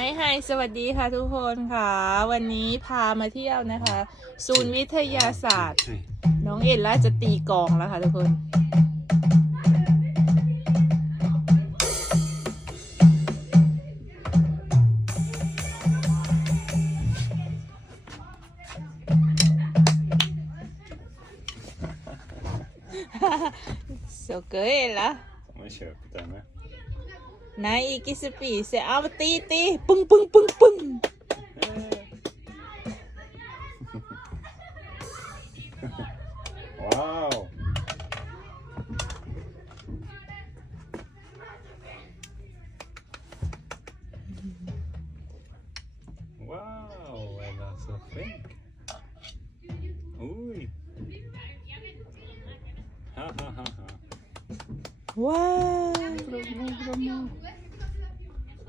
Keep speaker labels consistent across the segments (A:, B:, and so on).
A: ไฮไฮสวัสดีค่ะทุกคนค่ะ วันนี้พามาเที่ยวนะคะ ศูนย์วิทยาศาสตร์ น้องเอ็นล่าจะตีกองแล้วค่ะทุกคน Så good ละ
B: Man köper den med.
A: นายอีกิสปีเสียเอามาตีตีปึ้งปึ้งปึ้งปึ้ง
B: Wow! Wow, den är så flink. Oj! Ha, ha, ha, ha.
A: ว้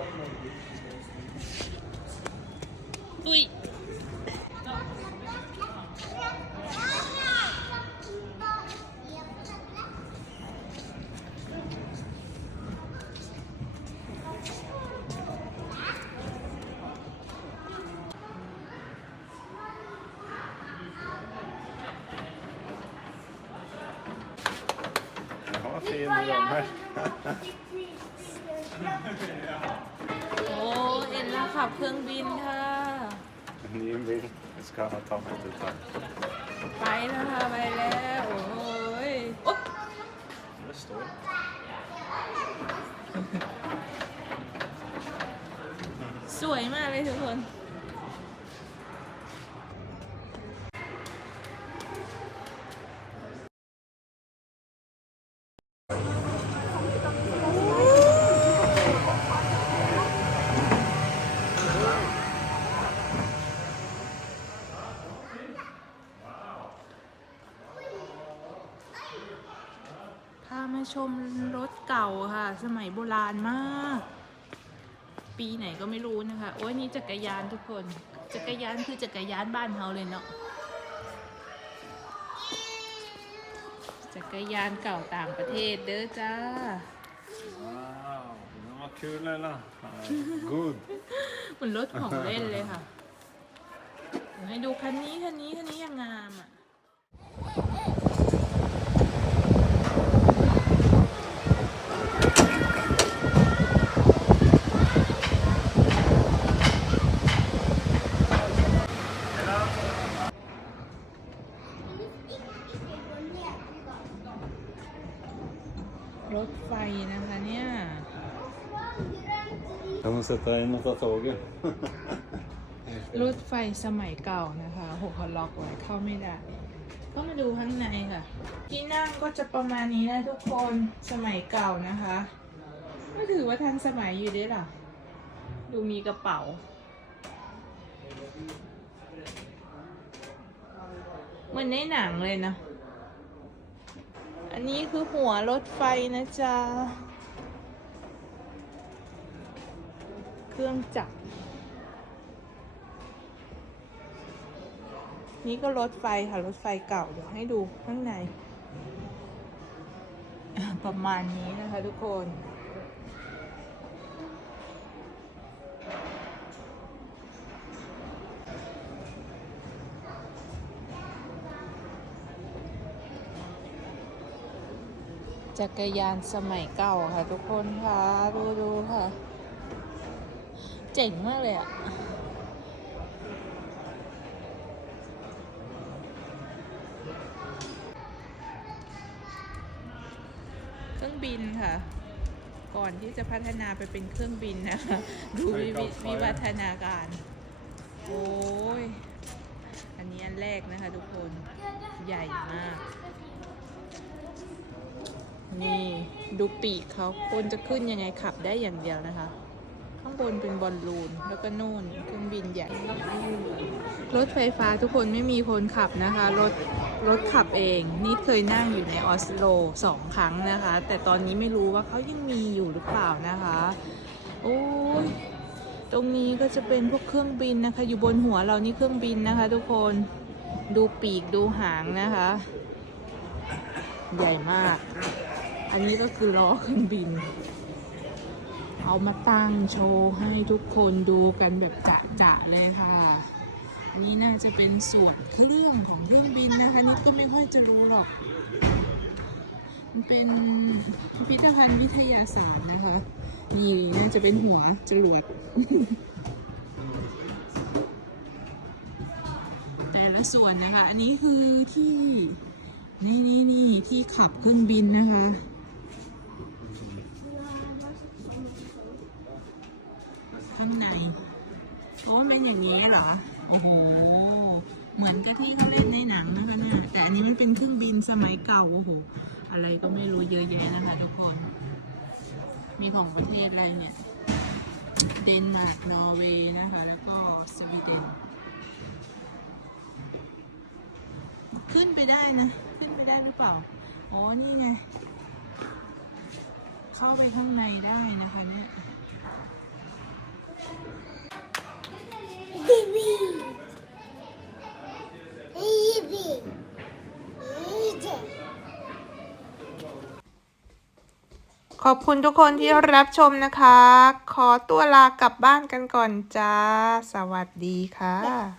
B: Vill du ha fort den?
A: โอ้เอ็นล่าขับเครื่องบินค่ะ
B: Ny bil. Vi ska ta mig ut här.
A: ไปแล้วค่ะไปแล้วโอ้ยโอ๊ะ
B: Det står.
A: สวยมากเลยทุกคน ชมรถเก่าค่ะ สมัยโบราณมาก ปีไหนก็ไม่รู้นะคะ โอ้ยนี่จักรยานทุกคน จักรยานคือจักรยานบ้านเฮาเลยเนาะ จักรยานเก่าต่างประเทศเด้อจ้า
B: Wow, den var kul eller? Good.
A: เหมือนรถของเล่นเลยค่ะเดี๋ยวให้ดูคันนี้คันนี้คันนี้ยังงามอะ รถไฟนะคะเนี่ย
B: Jag måste sätta in och ta tåget.
A: รถไฟสมัยเก่านะคะหกเขาล็อกไว้เข้าไม่ได้ก็มาดูข้างในค่ะ ที่นั่งก็จะประมาณนี้นะทุกคนสมัยเก่านะคะ ก็ถือว่าทันสมัยอยู่ด้วยล่ะ ดูมีกระเป๋า เหมือนในหนังเลยนะอั นนี้คือหัวรถไฟนะจ๊ะ เครื่องจักร นี่ก็รถไฟค่ะ รถไฟเก่า เดี๋ยวให้ดูข้างใน ประมาณนี้นะคะทุกคน จักรยานสมัยเก่าค่ะทุกคนค่ะ ดูดูค่ะ เจ๋งมากเลยอะเครื่องบินค่ะ ก่อนที่จะพัฒนาไปเป็นเครื่องบินนะคะดูวิวิวิวัฒนาการ โอ้ย อันนี้อันแรกนะคะทุกคน ใหญ่มาก นี่ ดูปีกเขาคนจะขึ้นยังไงขับได้อย่างเดียวนะคะ ข้างบนเป็นบอลลูน แล้วก็นู่นเครื่องบินใหญ่ รถไฟฟ้าทุกคนไม่มีคนขับนะคะ รถรถขับเองนี่เคยนั่งอยู่ในออสโลสองครั้งนะคะ แต่ตอนนี้ไม่รู้ว่าเขายังมีอยู่หรือเปล่านะคะ โอ้ยตรงนี้ก็จะเป็นพวกเครื่องบินนะคะ อยู่บนหัวเรานี่เครื่องบินนะคะ ทุกคนดูปีกดูหางนะคะ ใหญ่มาก อันนี้ก็คือล้อเครื่องบิน เอามาตั้งโชว์ให้ทุกคนดูกันแบบจะๆเลยค่ะนนี้น่าจะเป็นส่วนเครื่องของเครื่องบินนะคะนิดก็ไม่ค่อยจะรู้หรอก มันเป็นพิพิธภัณฑ์วิทยาศาสตร์นะคะ นี่น่าจะเป็นหัวจรวดแต่ละส่วนนะคะ อันนี้คือที่ นี่นี่นี่ที่ขับเครื่องบินนะคะ ข้างใน โอ้เป็นอย่างนี้เหรอ โอ้โห เหมือนกับที่เขาเล่นในหนังนะคะเนี่ยแต่อันนี้มันเป็นเครื่องบินสมัยเก่า โอ้โห อะไรก็ไม่รู้เยอะแยะนะคะทุกคน มีของประเทศอะไรเนี่ย เดนมาร์ก นอร์เวย์นะคะ แล้วก็สวีเดน ขึ้นไปได้นะ ขึ้นไปได้หรือเปล่า อ๋อ นี่ไง เข้าไปข้างในได้นะคะเนี่ย ขอบคุณทุกคนที่รับชมนะคะ ขอตัวลากลับบ้านกันก่อนจ้า สวัสดีค่ะ